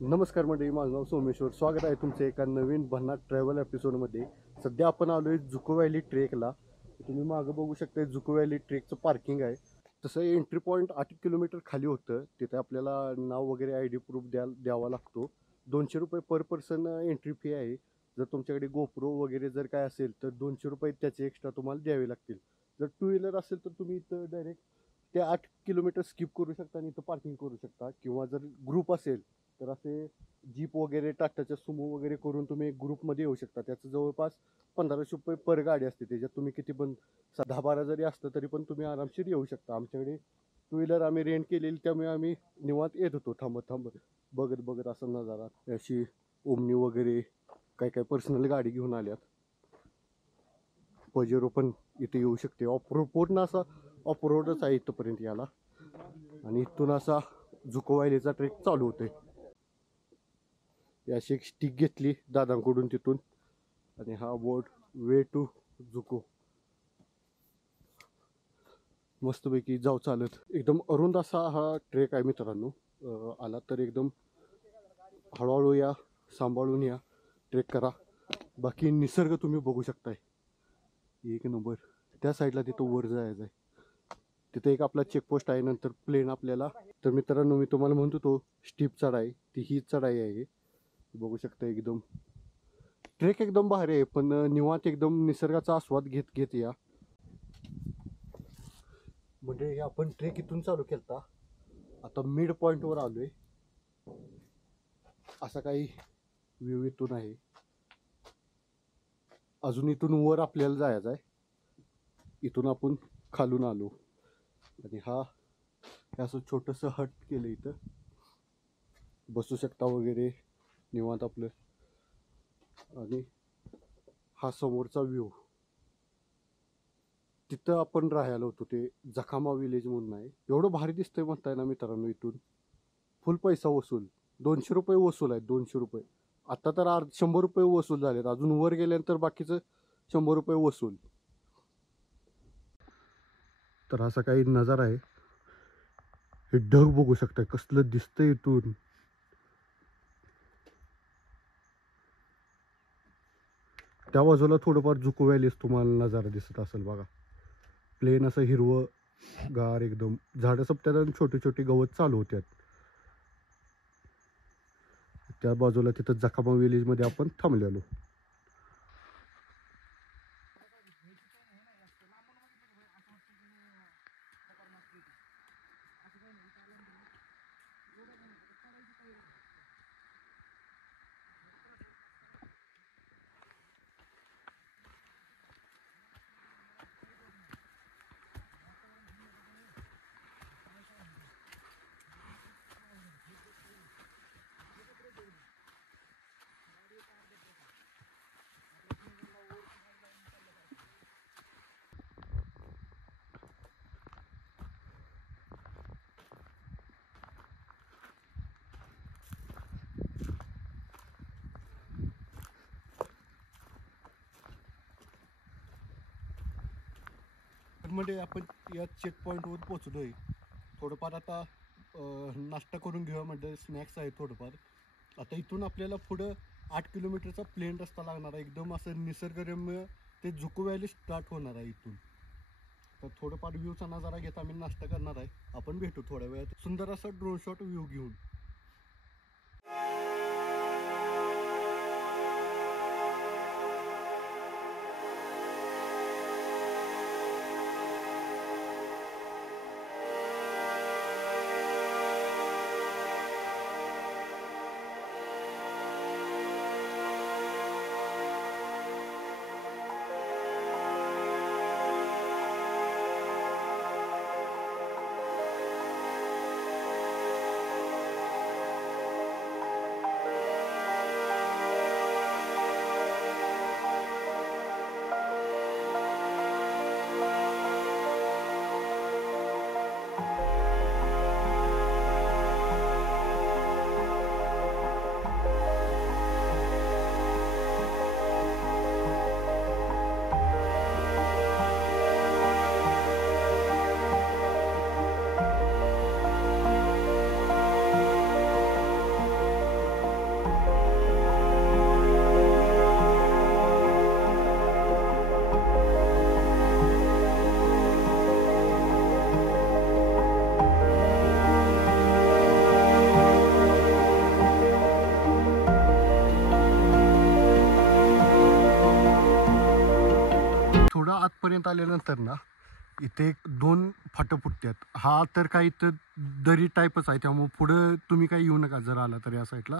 नमस्कार मंडळी, माझं नाव सोमेश्वर. स्वागत आहे तुमचं एका नवीन भन्नाट ट्रॅव्हल एपिसोडमध्ये. सध्या आपण आलोय जुको व्हॅली ट्रेकला. तुम्ही मागं बघू शकता, जुको व्हॅली ट्रेकचं पार्किंग आहे. तसं एंट्री पॉईंट 8 किलोमीटर खाली होतं. तिथे आपल्याला नाव वगैरे ID प्रूफ द्यावा लागतो. 200 रुपये पर पर्सन एंट्री फी आहे. जर तुमच्याकडे गोप्रो वगैरे जर काय असेल तर 200 रुपये त्याचे एक्स्ट्रा तुम्हाला द्यावे लागतील. जर टू व्हीलर असेल तर तुम्ही इथं डायरेक्ट ते 8 किलोमीटर स्किप करू शकता आणि इथं पार्किंग करू शकता. किंवा जर ग्रुप असेल तर असे जीप वगैरे, टाटाच्या सुमो वगैरे करून तुम्ही ग्रुपमध्ये येऊ शकता. त्याचं जवळपास 1500 रुपये पर गाडी असते. त्याच्यात तुम्ही किती पण 10-12 जरी असतं तरी पण तुम्ही आरामशीर येऊ शकता. आमच्याकडे टू व्हीलर आम्ही रेंट केलेली, त्यामुळे आम्ही निवांत येत होतो थांबत बघत बघत असा नजारा. अशी ओमनी वगैरे काय काय पर्सनल गाडी घेऊन आल्यात. पजेरो पण इथे येऊ शकते. ऑफरोड पूर्ण असा ऑफरोडच आहे इथपर्यंत याला. आणि इथून असा जुको व्हॅलीचा ट्रेक चालू होतोय. अशी एक स्टिक घेतली दादांकडून तिथून, आणि हा बोर्ड वे टू जुको. मस्तपैकी जाऊ चालत. एकदम अरुंद असा हा ट्रेक आहे मित्रांनो. आला तर एकदम हळूहळू या, सांभाळून या, ट्रेक करा. बाकी निसर्ग तुम्ही बघू शकताय, एक नंबर. त्या साईडला तिथं वर जायचं आहे. तिथे एक आपला चेकपोस्ट आहे, नंतर प्लेन आपल्याला. तर मित्रांनो, मी तुम्हाला म्हणतो तो स्टीप चढाई, ती ही चढाई आहे. बघू शकता एकदम ट्रेक एकदम भारी आहे. पण निवांत एकदम निसर्गाचा आस्वाद घेत घेत या. म्हणजे आपण ट्रेक इथून चालू केलता, आता मिड पॉइंटवर आलोय. असा काही व्ह्यू इथून आहे. अजून इथून वर आपल्याला जायचं आहे. इथून आपण खालून आलो, आणि हा असं छोटंसं हट केलं. इथं बसू शकता वगैरे निवांत आपलं. आणि हा समोरचा व्ह्यू. तिथं आपण राहायला होतो, ते जखामा विलेज म्हणून आहे. एवढं भारी दिसतंय म्हणताय ना मित्रांनो. इथून फुल पैसा वसूल, 200 रुपये वसूल आहेत. 200 रुपये आता तर 100 रुपये वसूल झालेत. अजून वर गेल्यानंतर बाकीचं 100 रुपये वसूल. तर असा काही नजारा आहे. हे ढग बघू शकता कसलं दिसतंय इथून. त्या बाजूला थोडंफार जुको व्हॅलीच तुम्हाला नजारा दिसत असेल बघा. प्लेन असं हिरवं गार एकदम. झाडं सपत्यात आणि छोटे छोटे गवत चालू होत्यात. त्या बाजूला तिथं जखामा विलेजमध्ये आपण थांबलेलो. म्हणजे आपण या चेक पॉईंटवर पोचलोय. थोडंफार आता नाश्ता करून घेऊया म्हणजे स्नॅक्स आहे थोडंफार. आता इथून आपल्याला पुढं 8 किलोमीटरचा प्लेन रस्ता लागणार आहे. एकदम असं निसर्गरम्य ते जुको व्हॅली स्टार्ट होणार आहे इथून. तर थोडंफार व्ह्यूचा नजारा घेत आम्ही नाश्ता करणार आहे. आपण भेटू थोड्या वेळात सुंदर असा ड्रोन शॉट व्ह्यू घेऊन. आतपर्यंत आल्यानंतर ना इथे एक 2 फाटं फुटतात. हा तर काही इथं दरी टाईपच आहे, त्यामुळे पुढं तुम्ही काही येऊ नका जर आला तर या साईडला.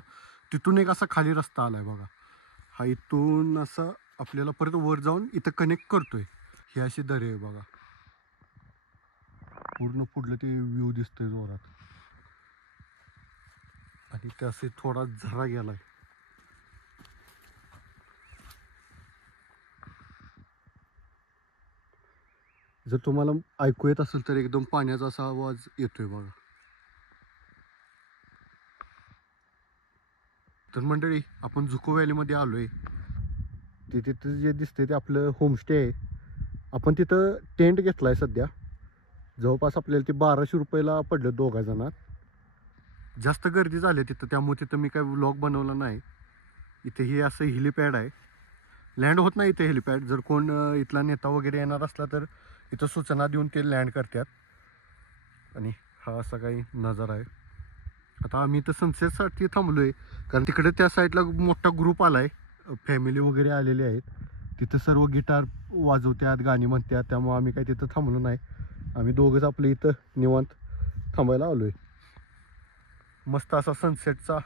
तिथून एक असा खाली रस्ता आला आहे बघा. हा इथून असं आपल्याला परत वर जाऊन इथं कनेक्ट करतोय. ही अशी दरी आहे बघा. पूर्ण पुढलं ते व्ह्यू दिसतोय जोरात. आणि ते असे थोडा झरा गेलाय. जर तुम्हाला ऐकू येत असेल तर एकदम पाण्याचा असा आवाज येतोय बघा. तर मंडळी, आपण जुको व्हॅलीमध्ये आलोय. तिथे जे दिसते ते आपलं होमस्टे आहे. आपण तिथं टेंट घेतलाय सध्या. जवळपास आपल्याला ते 1200 रुपयाला पडलं दोघा जणात. जास्त गर्दी झाली तिथं, त्यामुळे तिथं मी काय व्लॉग बनवला नाही. इथे हे असं हेलिपॅड आहे. लँड होत नाही इथे हेलिपॅड. जर कोण इथला नेता वगैरे येणार असला तर इथं सूचना देऊन ते लँड करतात. आणि हा असा काही नजारा आहे. आता आम्ही इथं सनसेटसाठी थांबलो आहे, कारण तिकडे त्या साईडला मोठा ग्रुप आला आहे. फॅमिली वगैरे आलेले आहेत. तिथं सर्व गिटार वाजवतात, गाणी म्हणतात. त्यामुळे आम्ही काही तिथं थांबलो नाही. आम्ही दोघंच आपलं इथं निवांत थांबायला आलो आहे. मस्त असा सनसेटचा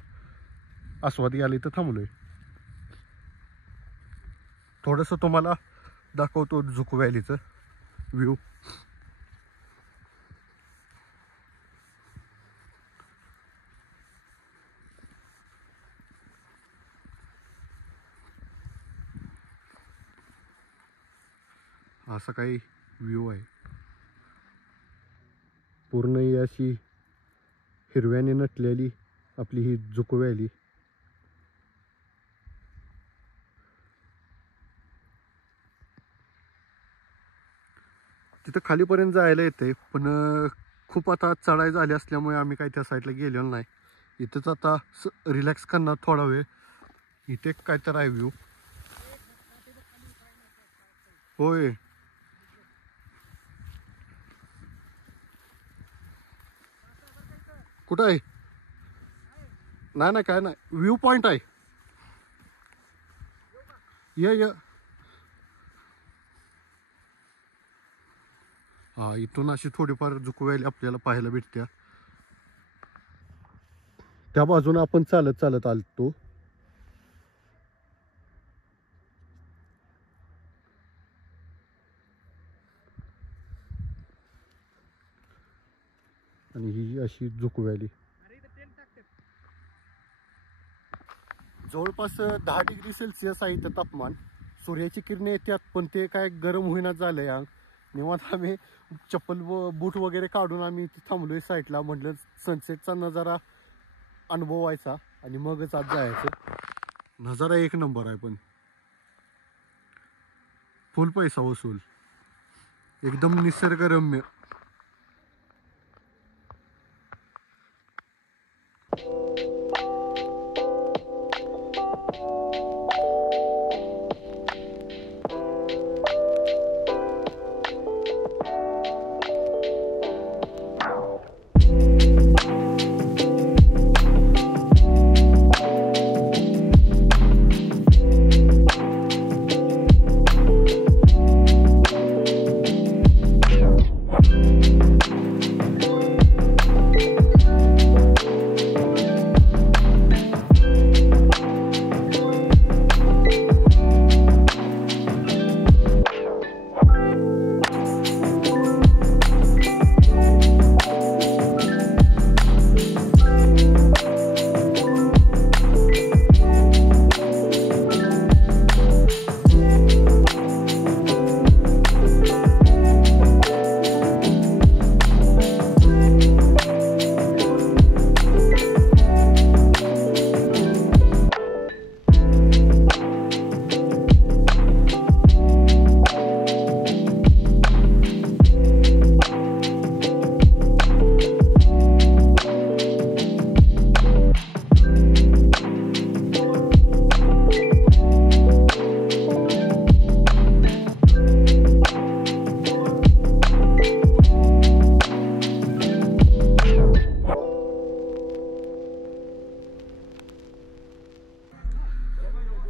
आस्वाद घ्यायला इथं थांबलो आहे. थोडंसं तुम्हाला दाखवतो जुको व्हॅलीचं व्ह्यू. असा काही व्ह्यू आहे. पूर्ण ही अशी हिरव्याने नटलेली आपली ही जुको व्हॅली. तिथं खालीपर्यंत जायला येते, पण खूप आता चढाई झाली असल्यामुळे आम्ही काही त्या साईडला गेलेलो नाही. इथंच आता रिलॅक्स करणार थोडा वेळ. इथे काय तर आहे व्ह्यू. होय, कुठं आहे? नाही नाही, काय नाही, व्ह्यू पॉइंट आहे. ये हा, इथून अशी थोडीफार जुको व्हॅली आपल्याला पाहायला भेटत्या. त्या बाजूने आपण चालत चालत आलतो. आणि ही अशी जुको व्हॅली. जवळपास 10 डिग्री सेल्सिअस आहे इथं तापमान. सूर्याची किरणे येतात, पण ते काय गरम होईनाच झालंय अंग. निवांत आम्ही चप्पल व बूट वगैरे काढून आम्ही थांबलोय साईडला. म्हटलं सनसेटचा नजारा अनुभवायचा आणि मगच आज जायचं. नजारा एक नंबर आहे, पण फुल पैसा वसूल. एकदम निसर्गरम्य.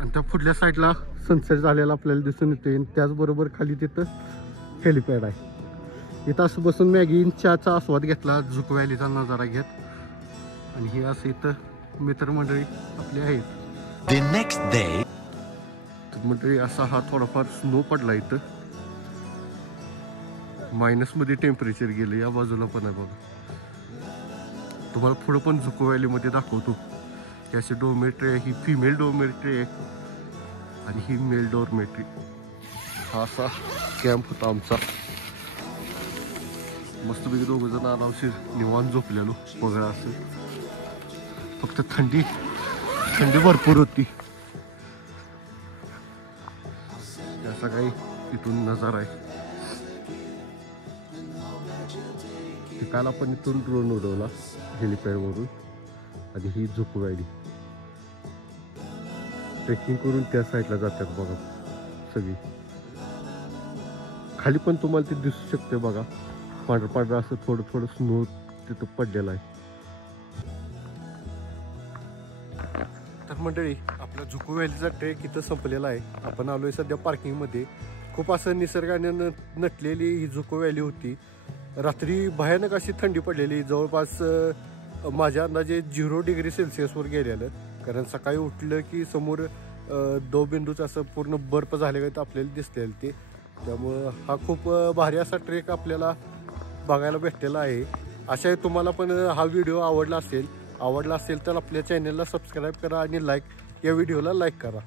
आणि त्या पुढल्या साईडला सनसेट झालेला आपल्याला दिसून येते. त्याचबरोबर खाली तिथं हेलिपॅड आहे. इथं असं बसून मॅगी चहाचा आस्वाद घेतला, जुको व्हॅलीचा नजारा घेत. आणि ही असं इथं मित्रमंडळी आपली आहेत. The next day, मंडळी असा हा थोडाफार स्नो पडला इथं. मायनसमध्ये टेम्परेचर गेलं. या बाजूला पण आहे बघा. तुम्हाला पुढं पण जुको व्हॅलीमध्ये दाखवतो की अशी डोरमेट्री आहे. ही फिमेल डोरमेट्री आहे आणि ही मेल डोरमेट्री. हा असा कॅम्प होता आमचा. मस्तपैकी दोघं जण आरामशीर निवांत झोपलेलो वगैरे असं. फक्त थंडी भरपूर होती. असा काही इथून नजारा आहे. काल आपण इथून ड्रोन उडवला हेलिपॅडवरून. आणि ही जुको व्हॅली ट्रेकिंग करून त्या साईडला जातात बघा सगळी. खाली पण तुम्हाला ते दिसू शकते बघा. पांढरं असं थोडं स्नो तिथं पडलेलं आहे. तर मंडळी आपला जुको व्हॅलीचा ट्रेक इथं संपलेला आहे. आपण आलोय सध्या पार्किंगमध्ये. खूप असं निसर्गाने नटलेली ही जुको व्हॅली होती. रात्री भयानक अशी थंडी पडलेली. जवळपास माझ्या अंदाजे 0 डिग्री सेल्सिअसवर गेलेलं. कारण सकाळी उठलं की समोर दवबिंदूचं असं पूर्ण बर्फ झालेलं आपल्याला दिसलेलं ते. त्यामुळं हा खूप भारी असा ट्रेक आपल्याला बघायला भेटलेला आहे. अशा तुम्हाला पण हा व्हिडिओ आवडला असेल तर आपल्या चॅनलला सबस्क्राईब करा आणि या व्हिडिओला लाईक करा.